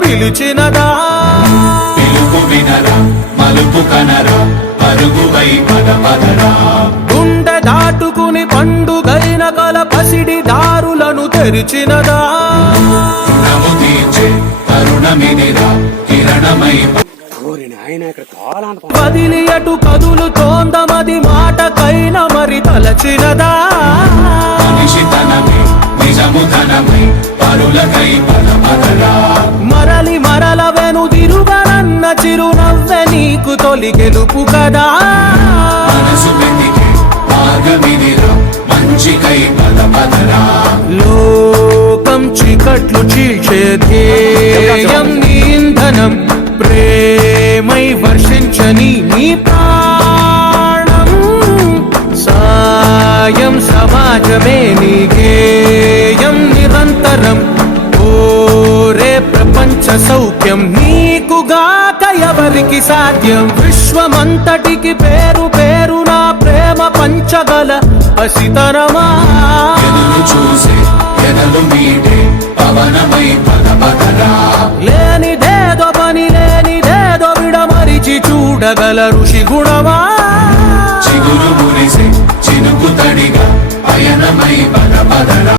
పిలిచినదా పిలుపు వినరా మలుపు కనరా పరుగువై పద పదరా గుండె దాటుకుని పండుగైన కల పసిడి దారులను తెరిచినదా రుణము తీర్చే తరుణమిదిరా కిరణమై వదిలి అటు కదులుతోందమది మాటకైన మరి తలచినదా మనిషితనమే నిజము ధనమై పరులకై పద పదరా మరలి మరల వెనుదిరుగనన్న చిరునవ్వె నీకు తొలి గెలుపు కదా మనసు వెతికే మార్గమిదిరా మంచికై పద పదరా లోకం చీకట్లు చీల్చే ధ్యేయం నీ ఇంధనం ప్రేమై వర్షించని నీ ప్రాణం సాయం సమాజమే నీ గేయం నిరంతరం ఓరే ప్రపంచ సౌఖ్యం నీకుగాక ఎవరికి సాధ్యం విశ్వమంతటికి పేరు పేరు నా ప్రేమ పంచగల పసితరమా ఎదురు చూసే ఎదలు మీటే పవనమై పద పదరా లేనిదేదో పని లేనిదేదో విడమరిచి చూడగల ఋషి గుణమా చిగురు మురిసే చినుకు తడిగా పయనమై పద పదరా